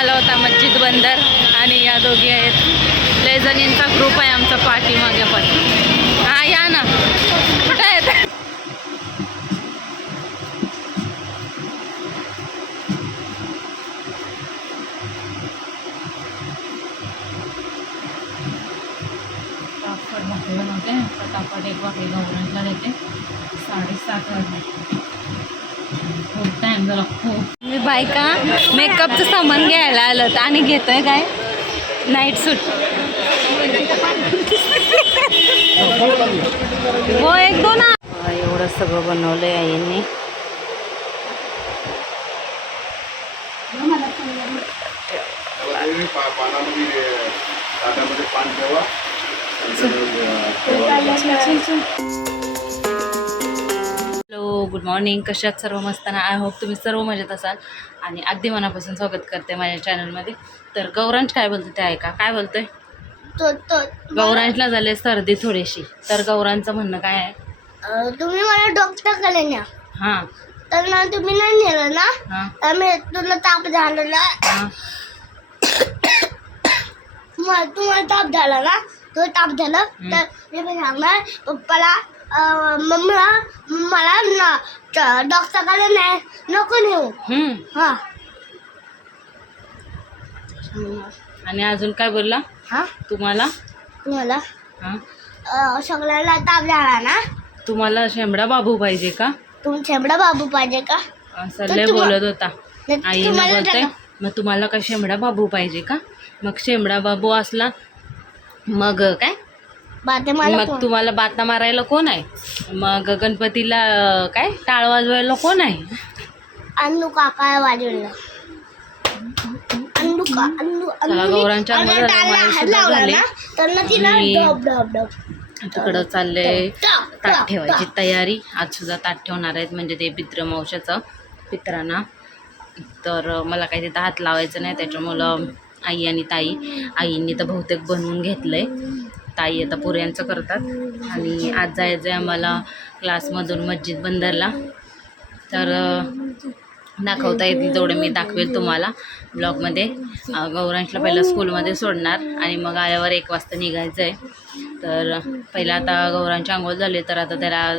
आला होता मस्जिद बंदर आणि या दोघी आहेत. लय जणींचा ग्रुप आहे आमचा पाठीमागे पण. हा या ना, कुठं आहेत? फटाफट एक वाकडी गौरांना देते. 7:30 वाजले. खूप टाइम झाला खूप. मी बायका मेकअपचं सामान घ्यायला आलं आणि घेतोय काय नाईट सूट. हो एक दोन. एवढं सगळं बनवलंय आईंनी. Hello, good morning. कशात सर्व मस्ताना. आय होप तुम्ही सर्व मजेत असाल आणि अगदी मनापासून स्वागत करते माझ्या चॅनलमध्ये. तर गौरांश काय बोलतो ते ऐका. काय बोलतोय? गौरांशला झाले सर्दी थोडीशी. तर गौरांचं म्हणणं काय आहे? तुम्ही मला डॉक्टरकडे न्या. हां तर ना तुम्ही नाही नेलं ना, हां तर मी तुला ताप झाला ना, हां तुम्हाला ताप झाला ना, तो ताप झाला तर मी सांगणार पप्पाला, मम्मीला, मला डॉक्टरकडे नाही नको नेऊ. हा. आणि अजून काय बोलला? हा तुम्हाला तुम्हाला सगळ्याला ताप झाला ना, तुम्हाला शेंबडा बाबू पाहिजे का? तुम्ही शेंबडा बाबू पाहिजे का? असं लय बोलत होता. आईनं तुम्हाला बोलते मग तुम्हाला काय शेंबडा बाबू पाहिजे का? मग शेंबडा बाबू असला मग काय, मग तुम्हाला बाता मारायला कोण आहे? मग गणपतीला काय टाळ वाजवायला कोण आहे? अन्नू काका वाजवला. चला गौरांच्या तिकडं चाललंय ताट ठेवायची तयारी. आज सुद्धा ताट ठेवणार आहेत, म्हणजे ते पित्र मावशाचं पित्रांना. तर मला काही तिथं हात लावायचं नाही, त्याच्यामुळं आई आणि आईंनी तर बहुतेक बनवून घेतलंय. ताई आता पुऱ्यांचं करतात आणि आज जायचं आहे आम्हाला क्लासमधून मस्जिद बंदरला. तर दाखवता येतील तेवढं मी दाखवेल तुम्हाला ब्लॉगमध्ये. गौरांशला पहिलं स्कूलमध्ये सोडणार आणि मग आल्यावर 1 वाजता निघायचं आहे. तर पहिला आता गौरांची आंघोळ झाली, तर आता त्याला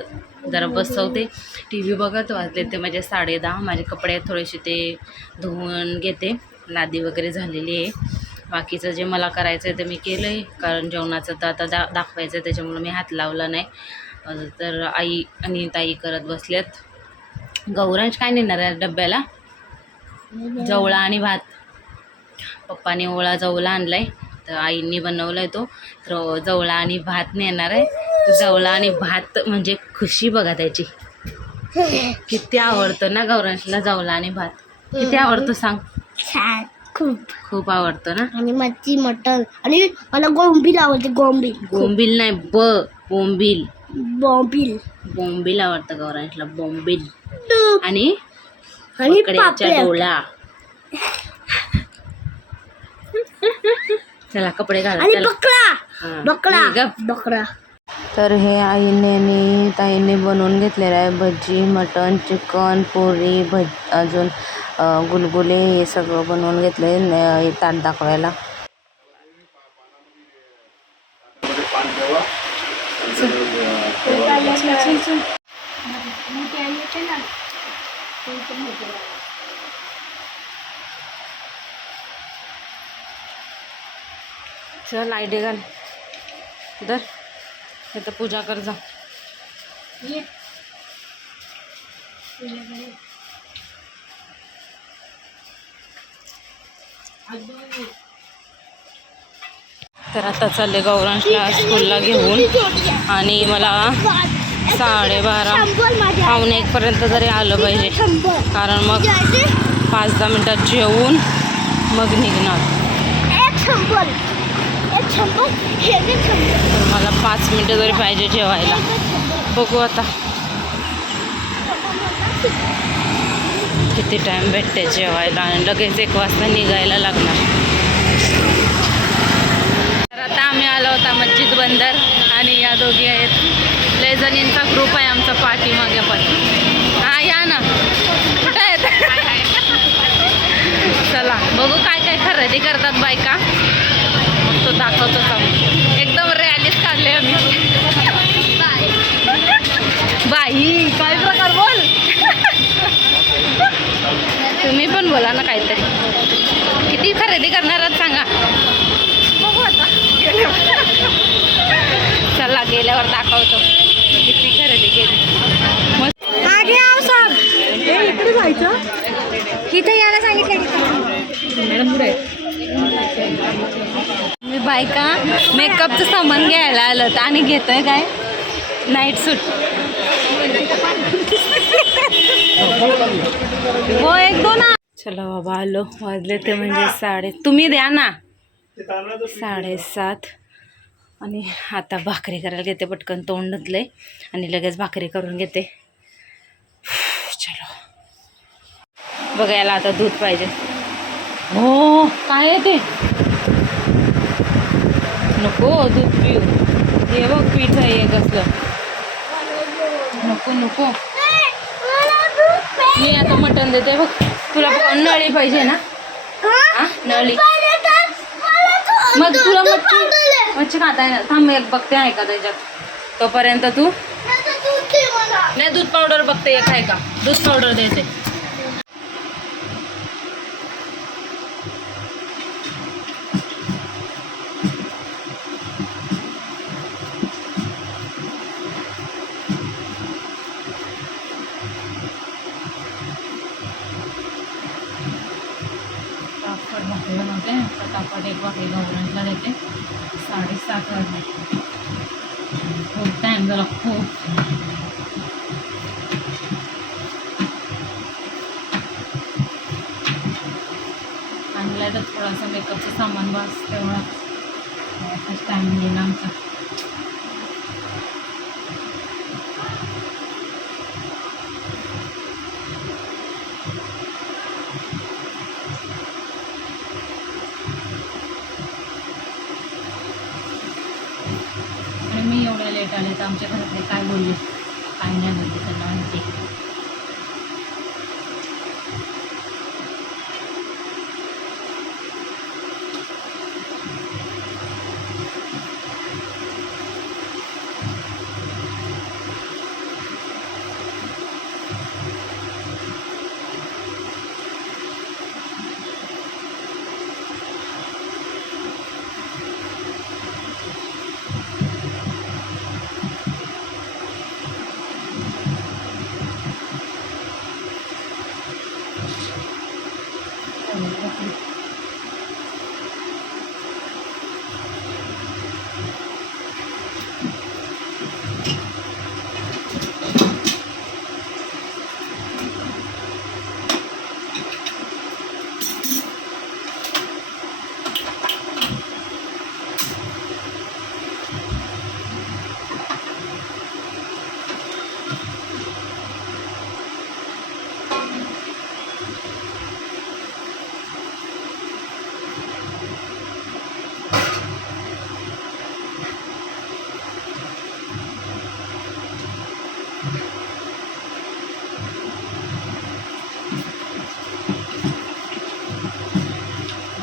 जरा बसवते. टी व्ही बघत. वाजले ते म्हणजे 10:30. माझे कपडे थोडेसे ते धुवून घेते. लादी वगैरे झालेली आहे. बाकीचं जे मला करायचं आहे ते मी केलं आहे, कारण जेवणाचं तर आता दाखवायचं आहे, त्याच्यामुळं मी हात लावला नाही. तर आई आणि ताई करत बसल्यात. गौरांश काय नेणार आहे डब्याला? जवळा आणि भात. पप्पाने ओळा जवळा आणलाय, तर आईंनी बनवलाय तो. तर जवळा आणि भात नेणार आहे. तर जवळा आणि भात म्हणजे खुशी बघा त्याची. किती आवडतं ना गौरांशला जवळा आणि भात. किती आवडतं सांग? छान, खूप आवडतं ना. आणि मच्छी, मटण आणि मला बोंबील आवडते. बोंबील नाही, बोंबील. बोंबील आवडतं गौरांशला. बोंबील आणि कपड्याच्या डोळा. चला कपडे घाला. बकरा. तर हे आईने आणि ताईने बनवून घेतलेलं आहे. भजी, मटण, चिकन, पोळी, अजून गुलगुले, हे सगळं बनवून घेतलं आहे ताट दाखवायला. चल लाईट घाल. इधर इथं पूजा कर जा. तर आता चालले गौरांशला स्कूलला घेऊन, आणि मला 12:30 पावणे 1 पर्यंत जरी आलं पाहिजे, कारण मग 5-10 मिनटात जेवून मग निघणार. तर मला 5 मिनटं जरी पाहिजे जेवायला. बघू आता किती टाईम भेटते जेवायला, आणि लगेच 1 वाजता निघायला लागणार. तर आता आम्ही आलो होता मस्जिद बंदर आणि या दोघी आहेत. लय जणींचा ग्रुप आहे आमचा पाठीमागे पण. हा या ना, कुठं आहेत? चला बघू काय काय खरेदी करतात बायका, मग तो दाखवतो सामान. एकदम रॅलीच काढले आम्ही. बाई काय प्रकार बोल. तुम्ही पण बोला ना काहीतरी. किती खरेदी करणार आहात सांगा. बघू आता चला गेल्यावर दाखवतो किती खरेदी केली. इकडे जायचं, इथे यायला सांगितलं. मी बायका मेकअपचं सामान घ्यायला आलं आणि घेतोय काय नाईट सूट. हो एक दोन. चला बाबा आलो. वाजले ते म्हणजे 7:30. तुम्ही द्या ना 7:30. आणि आता भाकरी करायला घेते. पटकन तोंड धुतले आणि लगेच भाकरी करून घेते. चलो बघा याला आता दूध पाहिजे. हो काय आहे ते. नको दूध पिऊ. हे बघ पीठ आहे कसलं. नको नको. मी आता मटण देते बघ. तुला नळी पाहिजे ना. हा नळी. मग तुला मच्छी खाता ना. थांब एक बघते आहे का त्याच्यात. तोपर्यंत तू नाही दूध पावडर बघते एक आहे का. दूध पावडर द्यायचे. फटाफट भाकरी बनवते. फटाफट एक भाकरी गौरांना देते. 7:30 वाजले. खूप टाईम झाला खूप. आणलाय तर थोडासा मेकअपचं सामान बस तेवढा टाईम गेला आमचा. आणि मी एवढ्या लेट आले तर आमच्या घरातले काय बोलले काय नाही बोलले त्यांना माहिती.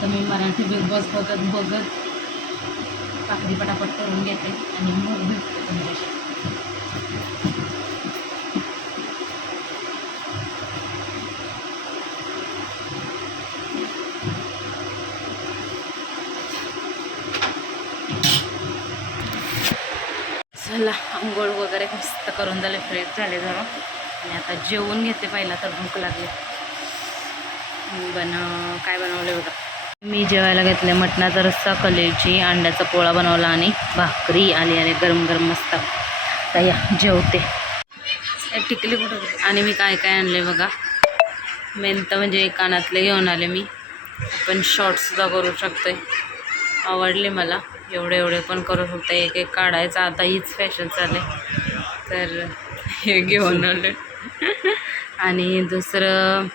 मी मराठी बिग बॉस बघत बघत भाकरी पटापट करून घेते आणि मग भेटते तुमच्याशी. चला आंघोळ वगैरे मस्त करून झाले. फ्रेश झाले जरा आणि आता जेवून घेते. पहिला तर भूक लागली. काय बनवले बघा. मी जेवायला घेतले मटणाचा रस्सा, कलेची, अंड्याचा पोळा बनवला आणि भाकरी आली आणि गरम गरम मस्त. आता या जेवते. टिकली कुठं. आणि मी काय काय आणले बघा. मेन तर म्हणजे कानातले घेऊन आले मी. आपण शॉर्ट्ससुद्धा करू शकते. आवडले मला. एवढे पण करू शकते. एक एक काढायचं. आता हीच फॅशन चालले तर हे घेऊन आले. आणि दुसरं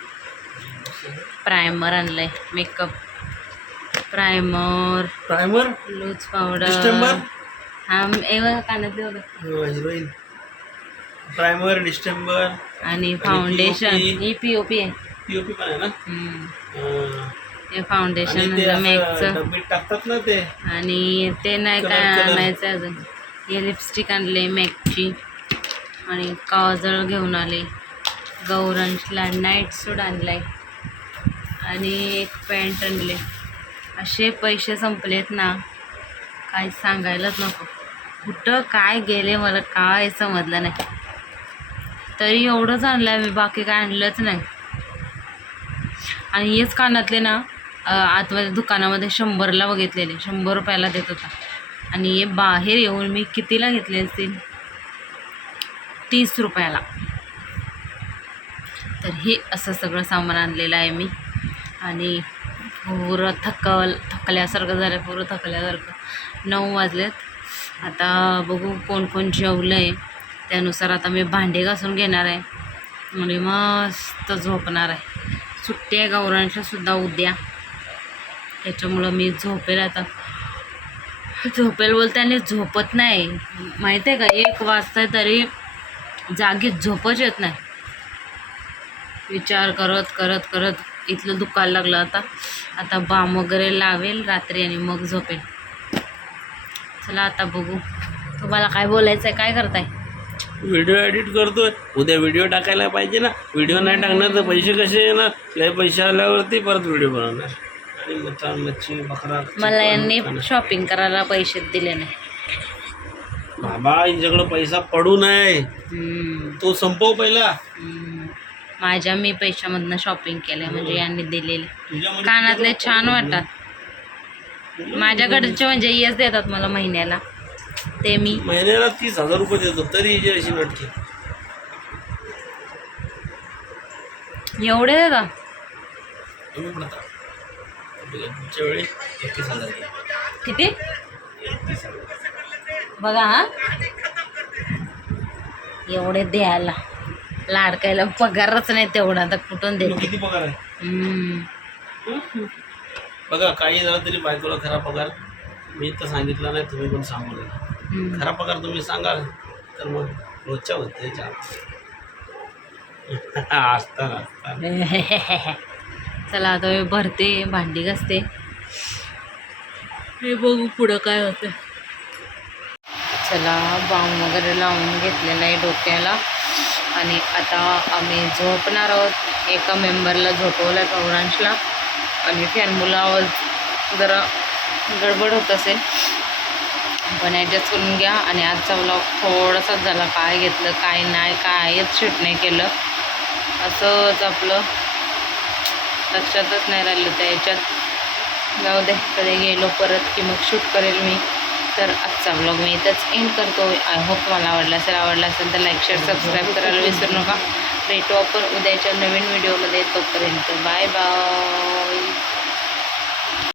प्रायमर आणलं आहे. Makeup primer loose powder. हा एवढं कानातले बघा. प्रायमर डिस्टेंबर आणि फाउंडेशन. ही POP आहे. POP पण आहे ना. हे फाउंडेशन आणि ते म्हणजे असं मॅकचं. डब्बीत टाकतात ना ते. आणि ते नाही काय कलर. आणायचं अजून. हे लिपस्टिक आणले मॅकची आणि काजळ घेऊन आले. गौरांशला नाईट सूट आणलाय आणि एक पॅन्ट आणले. असे पैसे संपलेत ना काय सांगायलाच नको. कुठं काय गेले मला काय समजलं नाही. तरी एवढंच आणलं मी, बाकी काय आणलंच नाही. आणि हेच कानातले ना आतमध्ये दुकानामध्ये 100ला बघितलेले, 100 रुपयाला देत होता. आणि हे बाहेर येऊन मी कितीला घेतले असतील, 30 रुपयाला. तर हे असं सगळं सामान आणलेलं आहे मी. आणि पुरं थकल्यासारखं झालं, पुरं थकल्यासारखं. 9 वाजलेत. आता बघू कोण कोण जेवलं आहे, त्यानुसार आता मी भांडे घासून घेणार आहे आणि मस्त झोपणार आहे. सुट्टी आहे गौरांशला उद्या, त्याच्यामुळं मी झोपेल आता. झोपेल बोलते आणि झोपत नाही माहिती आहे का. 1 वाजता तरी जागीच झोपच येत नाही. विचार करत करत करत इथलं दुखायला लागलं. आता बाम वगैरे लावेल रात्री आणि मग झोपेल. चला आता बघू, तुम्हाला काय बोलायचं आहे, काय करताय? व्हिडिओ एडिट करतोय. उद्या व्हिडिओ टाकायला पाहिजे ना. व्हिडिओ नाही टाकणार तर पैसे कसे येणार? लय पैसे आल्यावरती परत व्हिडिओ बनवणार. आणि मच्छी बकरा मला यांनी शॉपिंग करायला पैसे दिले नाही. बाबा यांच्याकडे पैसा पडू नये, तो संपव पहिला. माझ्या मी पैशामधनं शॉपिंग केलं म्हणजे यांनी दिलेले. तुझ्यामध्ये कानातले छान वाटतात. माझ्याकडचे म्हणजे येस देतात मला महिन्याला, ते मी महिन्याला 30,000 रुपये देतो तरी हिची अशी नटकी. एवढे देतात. तुम्ही पडता तुमच्या वेळी 31,000 किती बघा. हा एवढे द्यायला लाडकायला पगारच नाही तेवढा, आता कुठून तुला देते. किती पगार आहे? बघा काही झालं तरी बायकोला खरा पगार मी तर सांगितला नाही, तुम्ही पण सांगू नका. खरा पगार तुम्ही सांगाल तर मग रोजच्या होते असता. चला आता मी भरते, भांडी घासते, हे बघू पुढं काय होतं. चला बाम वगैरे लावून घेतलेला आहे डोक्याला आणि आता आम्ही झोपणार आहोत. एका मेंबरला झोपवलं गौरांशला आणि फॅनमुला आवाज जरा गडबड होत असेल पण ॲडजस्ट करून घ्या. आणि आजचा व्लॉग थोडासाच झाला, काय घेतलं काय नाही कायच शूट नाही केलं, असंच आपलं लक्षातच नाही राहिलं. त्या याच्यात जाऊ दे, कधी गेलो परत की मग शूट करेल मी. तर आजचा व्लॉग मी इथंच एंड करतो. आय होप मला आवडला असेल तर लाईक शेअर सबस्क्राईब करायला विसरू नका. भेटू आपण उद्याच्या नवीन व्हिडिओमध्ये. तोपर्यंत बाय बाय.